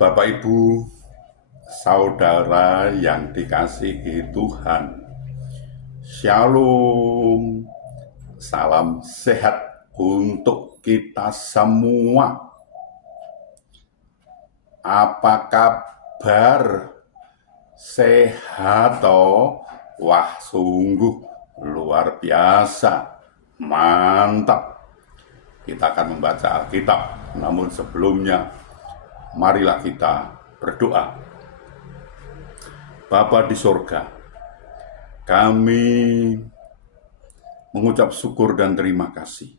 Bapak Ibu, saudara yang dikasihi Tuhan, Shalom, salam sehat untuk kita semua. Apa kabar? Sehat toh? Wah, sungguh luar biasa, mantap. Kita akan membaca Alkitab, namun sebelumnya marilah kita berdoa. Bapa di sorga, kami mengucap syukur dan terima kasih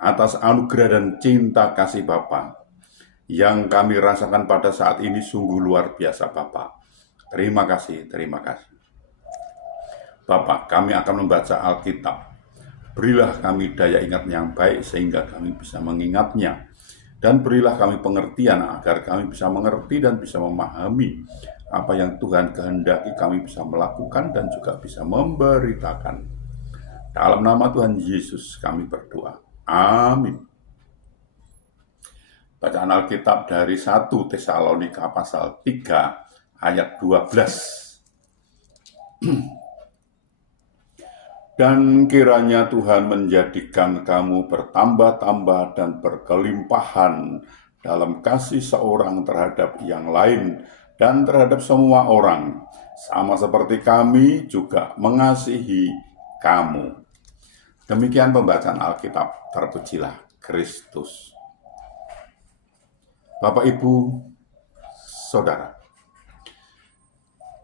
atas anugerah dan cinta kasih Bapa yang kami rasakan pada saat ini sungguh luar biasa Bapa. Terima kasih, terima kasih. Bapa, kami akan membaca Alkitab. Berilah kami daya ingat yang baik sehingga kami bisa mengingatnya. Dan berilah kami pengertian agar kami bisa mengerti dan bisa memahami apa yang Tuhan kehendaki kami bisa melakukan dan juga bisa memberitakan. Dalam nama Tuhan Yesus kami berdoa. Amin. Bacaan Alkitab dari 1 Tesalonika pasal 3 ayat 12. Dan kiranya Tuhan menjadikan kamu bertambah-tambah dan berkelimpahan dalam kasih seorang terhadap yang lain dan terhadap semua orang, sama seperti kami juga mengasihi kamu. Demikian pembacaan Alkitab, terpujilah Kristus. Bapak, Ibu, Saudara,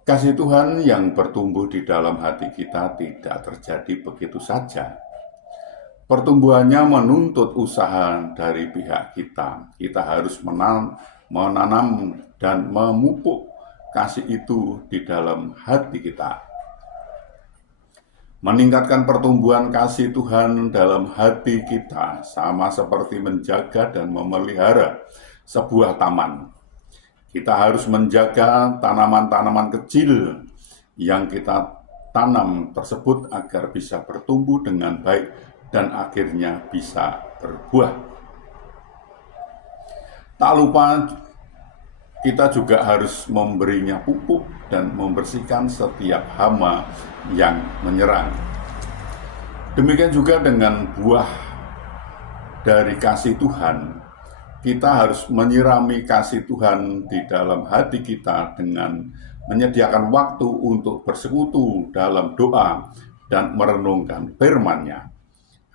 kasih Tuhan yang bertumbuh di dalam hati kita tidak terjadi begitu saja. Pertumbuhannya menuntut usaha dari pihak kita. Kita harus menanam dan memupuk kasih itu di dalam hati kita. Meningkatkan pertumbuhan kasih Tuhan dalam hati kita sama seperti menjaga dan memelihara sebuah taman. Kita harus menjaga tanaman-tanaman kecil yang kita tanam tersebut agar bisa bertumbuh dengan baik dan akhirnya bisa berbuah. Tak lupa kita juga harus memberinya pupuk dan membersihkan setiap hama yang menyerang. Demikian juga dengan buah dari kasih Tuhan. Kita harus menyirami kasih Tuhan di dalam hati kita dengan menyediakan waktu untuk bersekutu dalam doa dan merenungkan firman-Nya,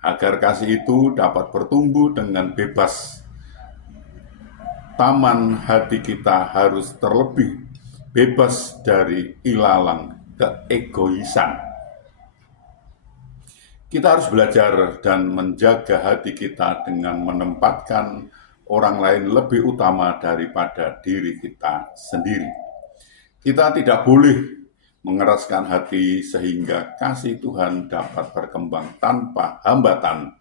agar kasih itu dapat bertumbuh dengan bebas. Taman hati kita harus terlebih bebas dari ilalang keegoisan. Kita harus belajar dan menjaga hati kita dengan menempatkan orang lain lebih utama daripada diri kita sendiri. Kita tidak boleh mengeraskan hati sehingga kasih Tuhan dapat berkembang tanpa hambatan.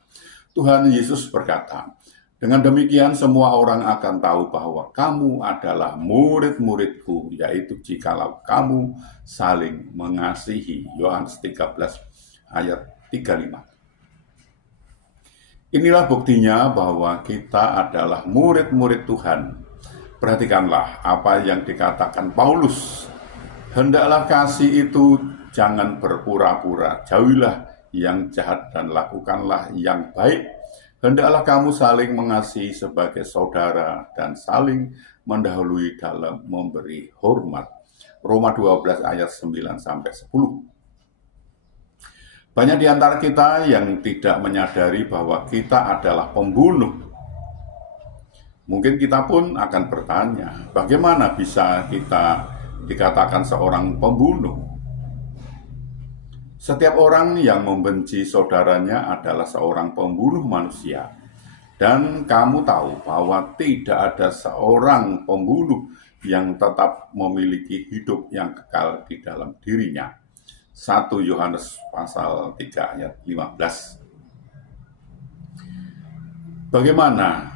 Tuhan Yesus berkata, dengan demikian semua orang akan tahu bahwa kamu adalah murid-muridku, yaitu jikalau kamu saling mengasihi. Yohanes 13 ayat 35. Inilah buktinya bahwa kita adalah murid-murid Tuhan. Perhatikanlah apa yang dikatakan Paulus. Hendaklah kasih itu jangan berpura-pura. Jauhilah yang jahat dan lakukanlah yang baik. Hendaklah kamu saling mengasihi sebagai saudara dan saling mendahului dalam memberi hormat. Roma 12 ayat 9-10. Banyak di antara kita yang tidak menyadari bahwa kita adalah pembunuh. Mungkin kita pun akan bertanya, bagaimana bisa kita dikatakan seorang pembunuh? Setiap orang yang membenci saudaranya adalah seorang pembunuh manusia. Dan kamu tahu bahwa tidak ada seorang pembunuh yang tetap memiliki hidup yang kekal di dalam dirinya. 1 Yohanes pasal 3 ayat 15. Bagaimana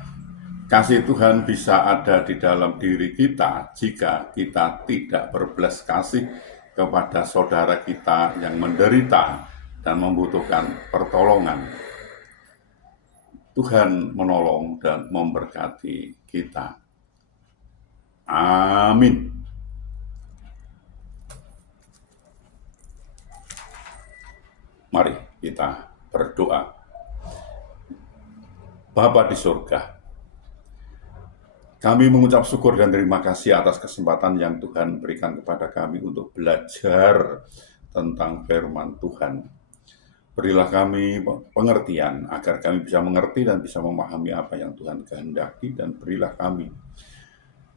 kasih Tuhan bisa ada di dalam diri kita jika kita tidak berbelas kasih kepada saudara kita yang menderita dan membutuhkan pertolongan? Tuhan menolong dan memberkati kita. Amin. Mari kita berdoa. Bapa di surga, kami mengucap syukur dan terima kasih atas kesempatan yang Tuhan berikan kepada kami untuk belajar tentang firman Tuhan. Berilah kami pengertian agar kami bisa mengerti dan bisa memahami apa yang Tuhan kehendaki, dan berilah kami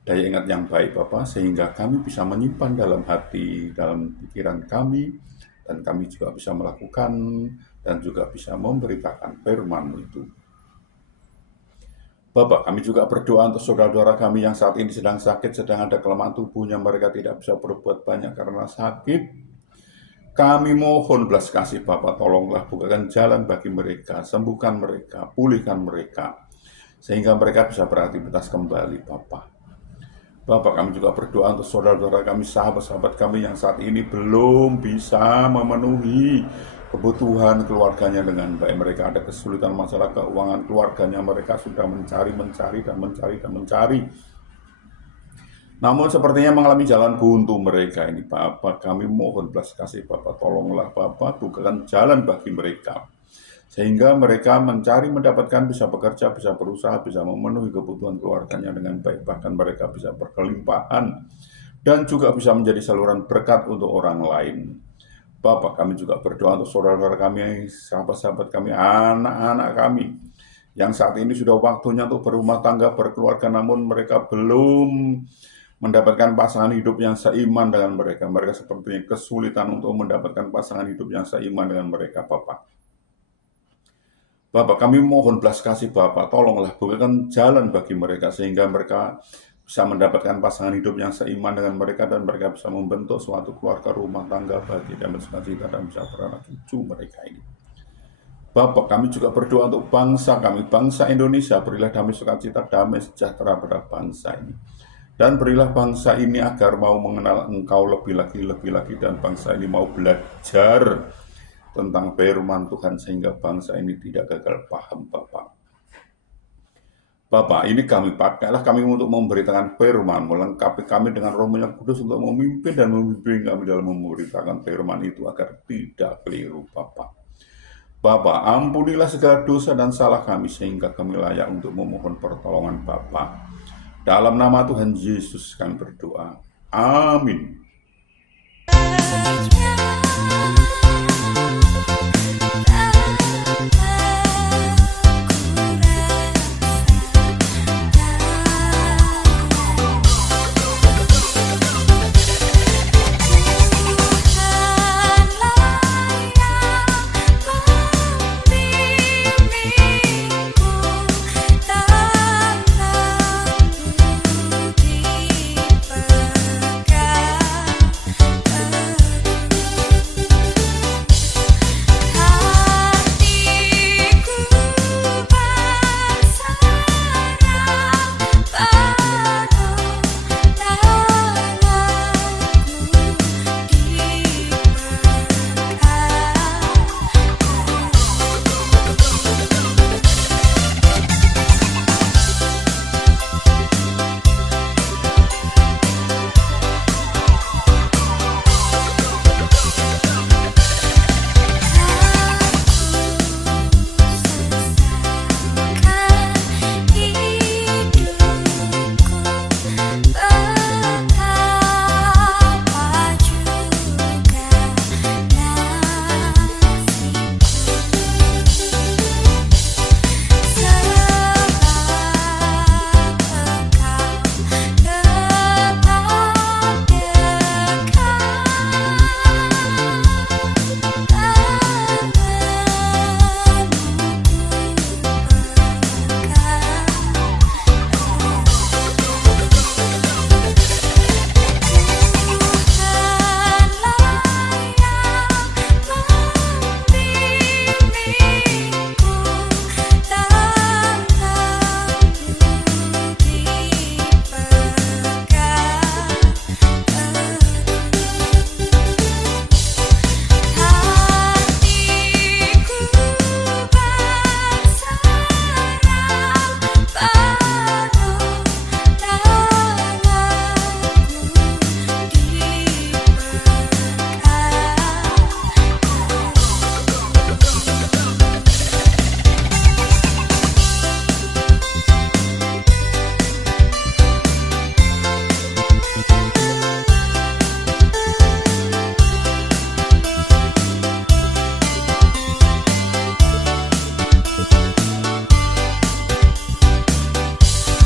daya ingat yang baik Bapa, sehingga kami bisa menyimpan dalam hati, dalam pikiran kami, dan kami juga bisa melakukan dan juga bisa memberitakan firman itu. Bapak, kami juga berdoa untuk saudara-saudara kami yang saat ini sedang sakit, sedang ada kelemahan tubuhnya, mereka tidak bisa berbuat banyak karena sakit. Kami mohon belas kasih Bapak, tolonglah bukakan jalan bagi mereka, sembuhkan mereka, pulihkan mereka, sehingga mereka bisa beraktivitas kembali Bapak. Bapak, kami juga berdoa untuk saudara-saudara kami, sahabat-sahabat kami yang saat ini belum bisa memenuhi kebutuhan keluarganya dengan baik. Mereka ada kesulitan masalah keuangan keluarganya, mereka sudah mencari. Namun sepertinya mengalami jalan buntu mereka ini Bapak. Kami mohon belas kasih Bapak, tolonglah Bapak, bukakan jalan bagi mereka, sehingga mereka mencari, mendapatkan, bisa bekerja, bisa berusaha, bisa memenuhi kebutuhan keluarganya dengan baik. Bahkan mereka bisa berkelimpahan dan juga bisa menjadi saluran berkat untuk orang lain. Bapak, kami juga berdoa untuk saudara-saudara kami, sahabat-sahabat kami, anak-anak kami yang saat ini sudah waktunya untuk berumah tangga, berkeluarga, namun mereka belum mendapatkan pasangan hidup yang seiman dengan mereka. Mereka sepertinya kesulitan untuk mendapatkan pasangan hidup yang seiman dengan mereka Bapak. Bapak, kami mohon belas kasih Bapak, tolonglah bukakan jalan bagi mereka, sehingga mereka bisa mendapatkan pasangan hidup yang seiman dengan mereka, dan mereka bisa membentuk suatu keluarga rumah tangga bagi dan sukacita, dan bisa beranak cucu mereka ini. Bapak, kami juga berdoa untuk bangsa kami, bangsa Indonesia. Berilah damai sukacita, damai sejahtera pada bangsa ini, dan berilah bangsa ini agar mau mengenal Engkau lebih lagi, dan bangsa ini mau belajar tentang firman Tuhan, sehingga bangsa ini tidak gagal paham Bapak. Bapak, ini kami pakailah kami untuk memberitakan firman, melengkapi kami dengan Roh yang Kudus untuk memimpin dan membimbing kami dalam memberitakan firman itu agar tidak keliru Bapak. Bapak, ampunilah segala dosa dan salah kami, sehingga kami layak untuk memohon pertolongan Bapak. Dalam nama Tuhan Yesus kami berdoa. Amin.